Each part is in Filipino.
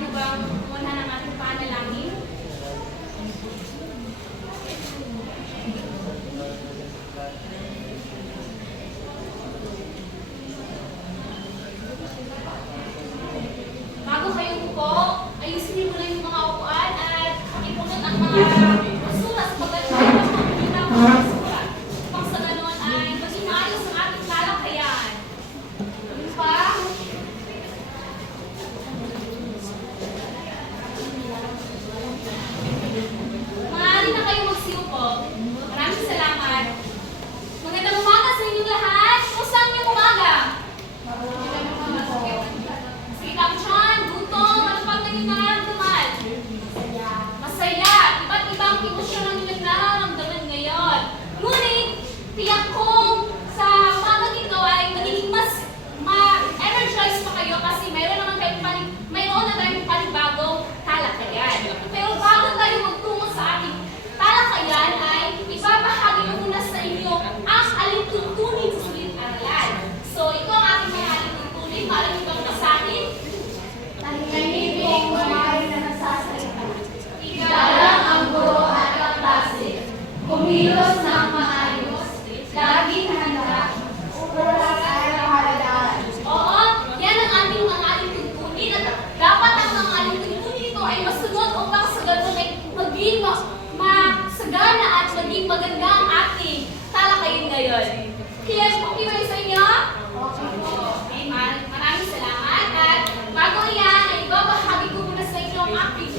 Maaari mo bang muna ng ating panalangin? Bago kayo upo, ayusin niyo muna yung mga upuan at ipunot ang mga basura sa paglalagay ng mga bitaw ng basura. Upang sa ganon ay maging maayos ang ating talakayan. Yun pa, maaari na kayo magsiupo. Maraming salamat. Magandang umaga sa inyong lahat. Kumusta ang inyong umaga? Sige, Kapchan, gutom, ano pang naging nararamdaman? Masaya. Iba't ibang emosyon ang inyong nararamdaman ngayon. Ngunit, tiyak kong sa umagang ito ay magiging mas ma-energize pa kayo kasi mayroon na tayong panibagong talakayan. Pero bago tayo magtungo sa ating talakayan ay ibabahagi ko muna sa inyo ang alituntunin sa silid-aralan. So, ito ang ating mga alituntunin. Maalam nyo bang basahin? Tahimik kong maaari na nagsasalita. Igalang ang guro at kaklase. Kumilos ng maayos. Laging handa. Oras ay kahaladaan. Oo, yan ang ating mga alituntunin at dapat ang mga alituntunin ito ay masunod upang sa ganun ay maging masagana at maging maganda ang ating talakayin ngayon. Kaya okay ba sa inyo? Okay, maraming salamat. At bago yan, ay ibabahagi ko muna sa inyo ang aking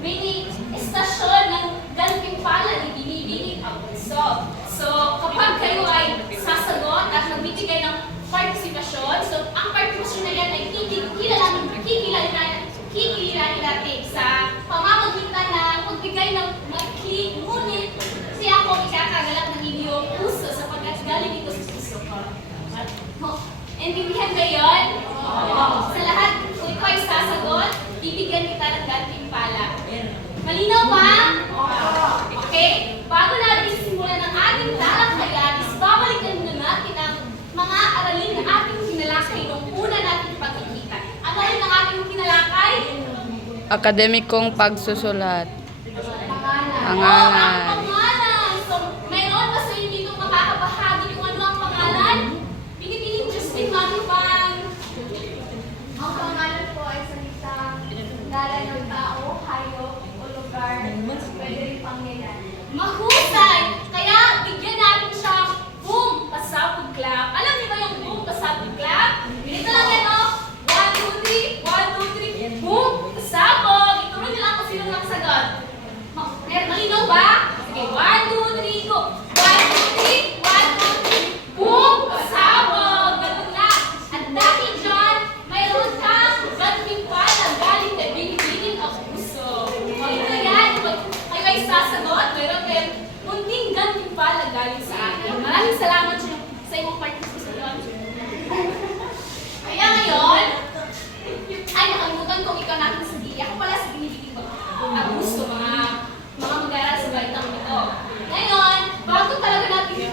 mini estasyon ng gantimpala ni Binibining Abuso. So, kapag kayo ay sasagot at nagbibigay ng partisipasyon, so ang partisipasyon na yan ay kikilalanin natin sa pamamagitan ng magbigay ng mag-click, ngunit siya ako ikakagalak ng inyong puso sapagkat galing ito sa puso ko. Intindihan ba yun? Sa lahat, kung ikaw ay sasagot, bibigyan kita ng gantimpala. Malinaw ba? Okay? Bago natin simulan ang ating talakayan, is babalikan muna natin ang mga aralin na ating kinalakay nung una nating pagkikita. Ano rin ang ating kinalakay? Akademikong pagsusulat. Ang Pangalan. pangalan. So, mayroon ba sa inyo dito makakabahagi kung ano ang pangalan? Pinipiling Justin Maripang. Ang pangalan po ay salitang ngalan ng tao, hayop, o lugar. Pwede rin pangyayari. Mahusay! Kaya bigyan natin siya boom, pasabog clap. Alam niyo ba yung boom, pasabog clap? Ganito lang yan, oh. 1, 2, 3, 1, 2, 3, boom, pasabog. Ituro niyo lang kung sino nakasagot. Malinaw ba? Sige, 1, 2, 3, go. 1, 2, 3, 1, 2, 3, boom, pasabog. Ganun lang. At dahil dyan, mayroon kang gantimpala galing kay Binibining Abuso. Ito yan, pag kayo ay sasagot, mayroon kayong munting gantimpala galing sa akin. Maraming salamat sa iyong partisipasyon. Kaya ngayon, ay nakalimutan kong ikaw natin sa Dili. Ako pala sa Binibining Abuso, mga mag-aaral sa baitang ito. Ngayon, bago talaga natin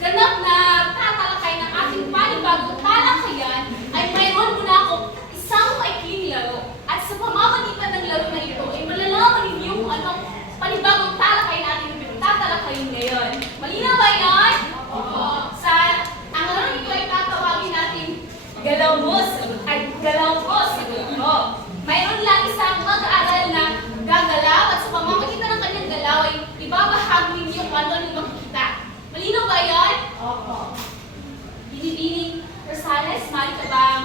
ganap na tatalakay ng ating panibagong talakayan, ay mayroon muna ako isang maikling laro. At sa pamamagitan ng laro na ito, ay malalaman ninyo kung anong panibagong talakay natin tatalakayin ngayon. Malinaw ba yan? Ang laro nito ay tatawagin natin galaw mo, sagot mo. Mayroon lang isang mag-aaral na gagalaw at sa pamamagitan ng kanyang galaw ay ibabahagi ninyo kung ano yung makikita. Malinaw ba yan? Binibining Rosales, mali ka bang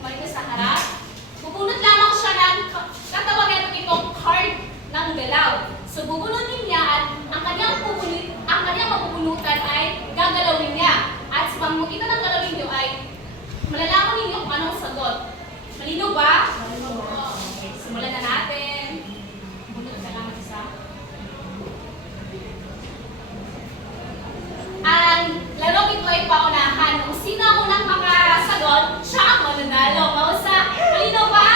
kumalik ka sa harap? Bubunot lamang siya ng katawagan itong card ng galaw. So bubunutin niya at ang kanyang mabubunutan ay gagalawin niya. At sa pamamagitan ng galawin niyo ay malalaman ninyo kung anong sagot. Malinaw ba? Okay, simulan na natin. Bunot ka lang isa. Ang larong ito ay paunahan. Kung sino ang unang makasagot, siya ang mananalo. Mausa, malinaw ba?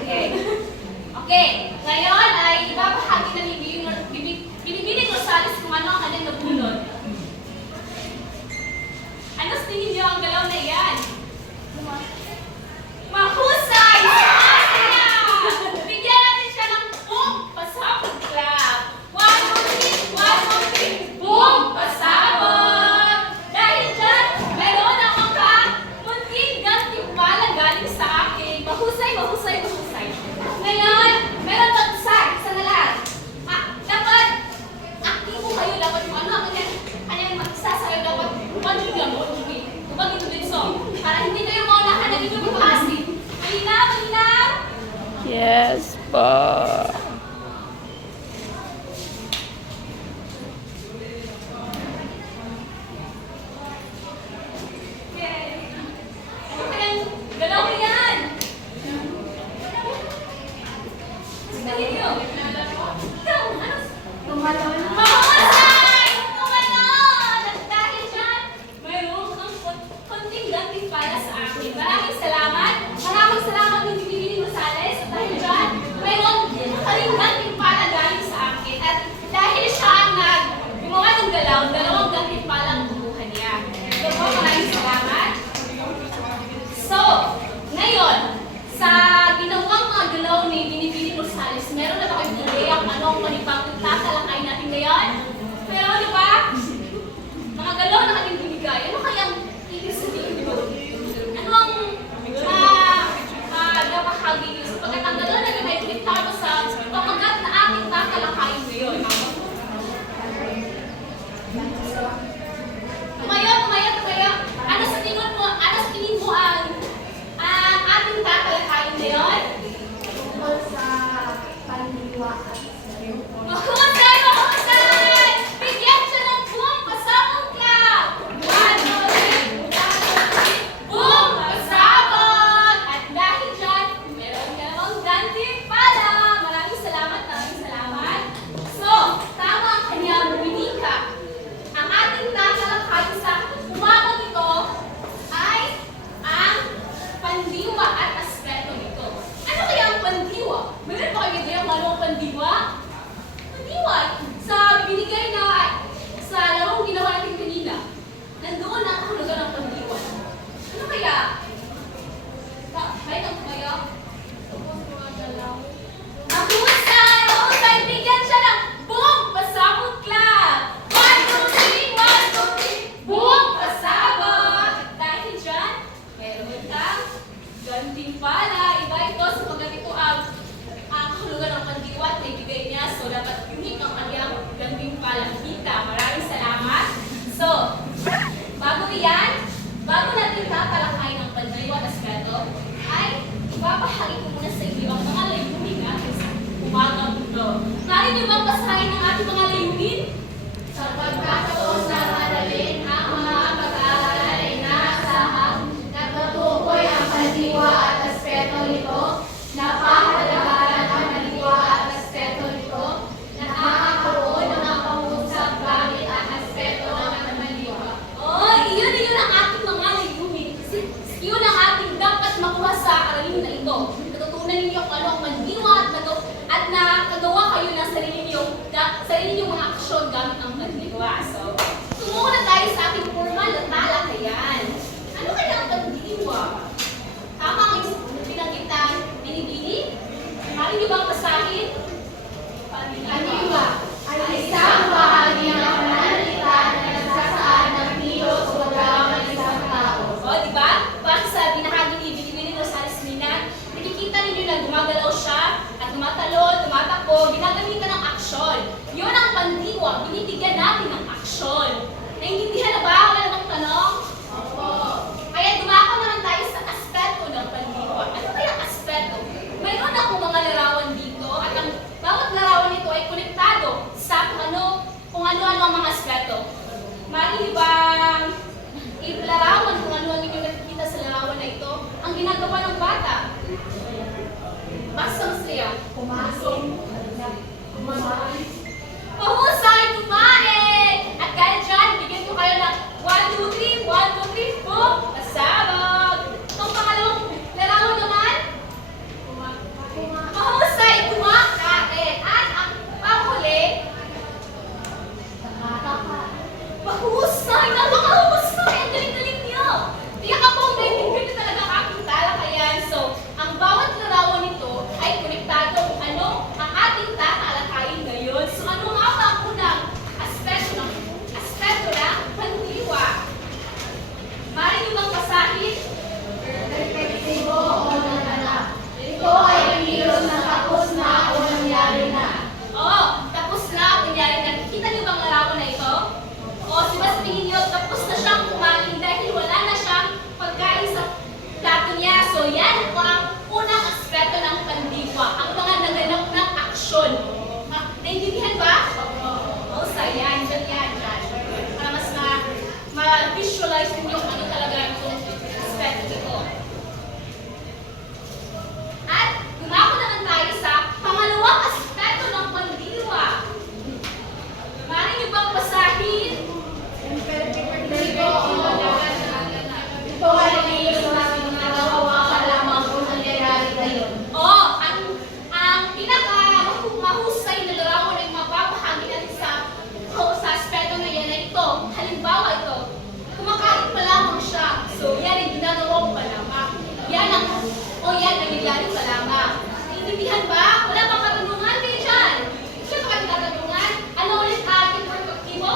Okay. Okay, ngayon ay ibabahagi na ni Binibining Rosales kung ano ang kanyang nabunod. Ano sa tingin niyo ang galaw na yan? Mahusay! Yes po. Ano kayang galaw mo yan? Sabihin niyo. Ikaw, ano? Tumalon. Mahusay! Tumalon! At dahil dyan, mayroon kang konting gantimpala sa akin. Maraming salamat. Maraming salamat ng Divini Rosales. At dahil dyan, mayroon kaling gantimpala galing sa akin. At dahil siya ang gumawa ng galaw, dalawang gantimpala ang bubuha niya. So po, maraming salamat. So, ngayon, sa ginawang mga galaw ni Binibini Rosales, meron na ba kayo idea kung anong manipang tatalakay natin ngayon? Pero di ba? Mga galaw na kanyang binigay, ano kayang ibig sabihin nito? Ano ang nabahagi nyo? Sapagkat ang galaw na yun ay konektado sa pamagat na ating tatalakayin ngayon. Tumayo. Ano sa tingin mo ang ating tatalakayin ngayon? Tungkol sa pandiwa at Mahusay! Bigyan siya ng buong pasabog club! Buong pasabog! At dahil dyan, meron ka namang gantimpala! Maraming salamat. So, tama ang kanyang binika. Ang ating tatalakayin sa umagang ito ay ang pandiwa at aspeto nito. Ano kaya ang pandiwa? Meron ba kayo idea kung ano ang pandiwa? Pandiwa, sa binigay na sa larong ginawa natin kanina, nandoon na ang kahulugan ng pandiwa. Ano kaya? May kang kaya? Mahusay! Bigyan siya ng buong pasabog club! 1, 2, 3, 1, 2, 3, buong pasabog! At dahil dyan, meron kang gantimpala. Iba ito sapagkat ito ang kahulugan ng pandiwa at naibigay niya. So, dapat unique ang kanyang gantimpala. Kita. Maraming salamat. So, bago natin tatalakayin ang pandiwa at aspeto, ay ibabahagi ko muna sa inyo ang mga layunin natin sa umagang ito. Narinig niyo bang basahin ang ating mga layunin? sa pagkakataon na aralin ang mga pag-aaral ay naasahang natutukoy ang pandiwa at aspeto nito, napahalagahan ang pandiwa at aspeto nito, nakakaroon ng pangusap gamit ang aspeto ng pandiwa. Oh, iyon ang ating mga layunin. Yun ang ating dapat makuha sa aralin na ito. Natutunan ninyo kung ano ang pandiwa at nakagawa kayo ng sarili ninyong mga aksyon gamit ang pandiwa. So, tumungo na tayo sa ating formal na talakayan. Ano kaya ang pandiwa? Tama ang pinagkitan binibini? Mari niyo bang basahin? Pandiwa ay isang bahagi ng pananalita na nagsasaad ng kilos o galaw ng isang tao. O, di ba? Base sa binahagi ni Binibini Rosales Minan, nakikita ninyo na gumagalaw siya at tumatalon, tumatakbo, ginagamitan ng aksyon. Yun ang pandiwa, binibigyan natin ng aksyon. Naintindihan na ba? Wala namang tanong? Opo. Kaya dumako naman tayo sa aspeto ng pandiwa. Ano kaya ang aspeto? Mayroon akong mga larawan dito at ang bawat larawan nito ay konektado sa kung ano-ano ang mga aspeto. Mari ba ilarawan kung ano ang inyong nakikita sa larawan na ito? Ang ginagawa ng bata. Basta masaya. Pumasok. Mahusay, kumain! At dahil dyan, bigyan ko kayo ng 1, 2, 3, 1, pangyayari pa lamang. Naiintindihan ba? Wala bang katanungan kayo dyan? Sino ba kayo katanungan? Ano ulit ating perspektibo?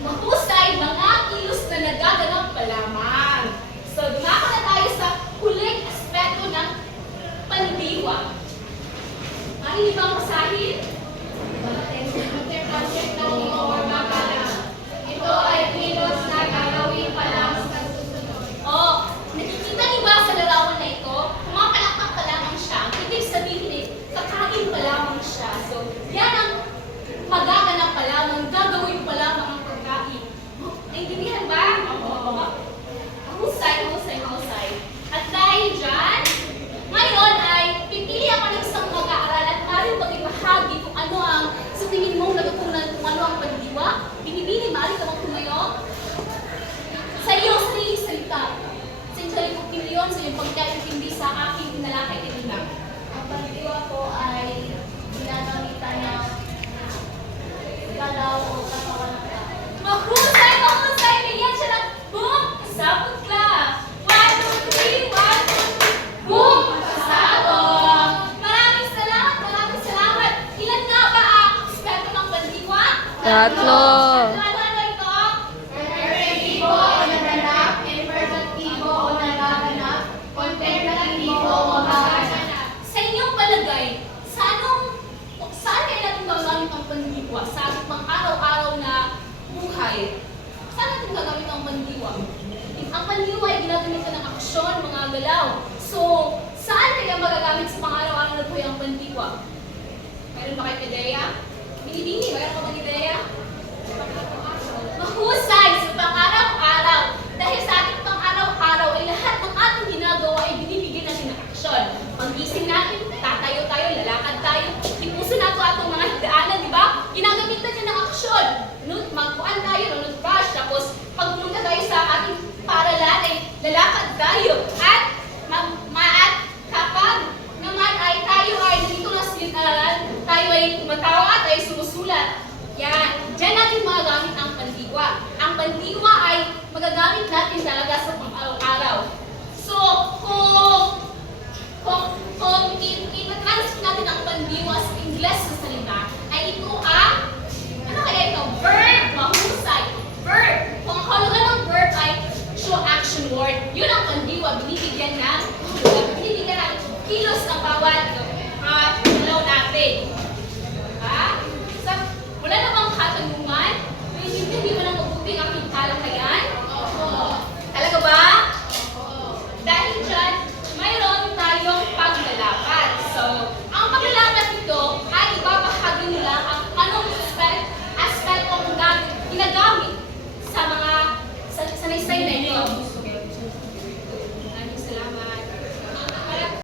Mahusay mga kilos na nagaganap pa lamang. So, dumako na tayo sa huling aspekto ng pandiwa. Ano yung ibang masahin? Ito ay kilos na gagawin pa lang sa susunod. Oh, nakikita niyo ba sa larawan na ito? Pumapalakpak pa lamang siya. Ang ibig sabihin eh, kakain pa lamang siya. So, yan ang magaganap pa lamang, gagawin pa lamang ang pagkain. Naintindihan ba? Mahusay. At dahil dyan, ngayon ay pipili ako ng isang mag-aaral at maaaring mag-ibahagi kung ano ang sa tingin mong natutunan kung ano ang pandiwa. Binibini, maaari ka bang tumayo? Sa iyong sariling salita. Sa iyong sariling opinion, sa iyong pagkaintindi sa aking tinalakay kanina. Ang pandiwa po ay ginagamitan ng galaw o katawan ng tao. Mahusay! Bigyan siya ng boom! Sabot ka! 1, 2, 3, 1, 2, 3, boom! Pasado! Maraming salamat! Ilan nga ba ang aspekto ng pandiwa? 3. Ano ito? Perpektibo o naganap, imperfektibo o nagaganap, kontemplatibo o magaganap. Sa inyong palagay, saan kaya natin gagamit ang pandiwa? Sa ating pang-araw-araw na buhay. Saan natin gagamit ang pandiwa? Ang pandiwa ay ginagamitan ng aksyon, mga galaw. So, saan kaya magagamit sa pang-araw-araw na buhay ang pandiwa? Meron ba kayong ideya? Binibini, meron ka bang ideya? Mahusay sa pang-araw-araw. Dahil sa ating pang-araw-araw ay lahat ng ating ginagawa ay binibigyan natin ng aksyon. Pag-gising natin, tatayo tayo, lalakad tayo, ipuso na ito atong mga higdaanan, di ba? Ginagamitan niya ng aksyon. Magpuan tayo, nunod-brush, tapos pagpunta tayo sa ating paralan ay lalakad tayo. At kapag naman ay tayo ay nandito na silitaran, tayo ay tumatawa, tayo ay sumusulat. Yan, dyan natin magagamit ang pandiwa. Ang pandiwa ay magagamit natin talaga sa pang-araw-araw. So, kung i-translate natin ang pandiwa sa Ingles na salita, ay ito ang, ano kaya ito? Verb, mahusay. Verb. Kung ang hulugan ng verb ay show action word, yun ang pandiwa, binibigyan ng kilos ng bawat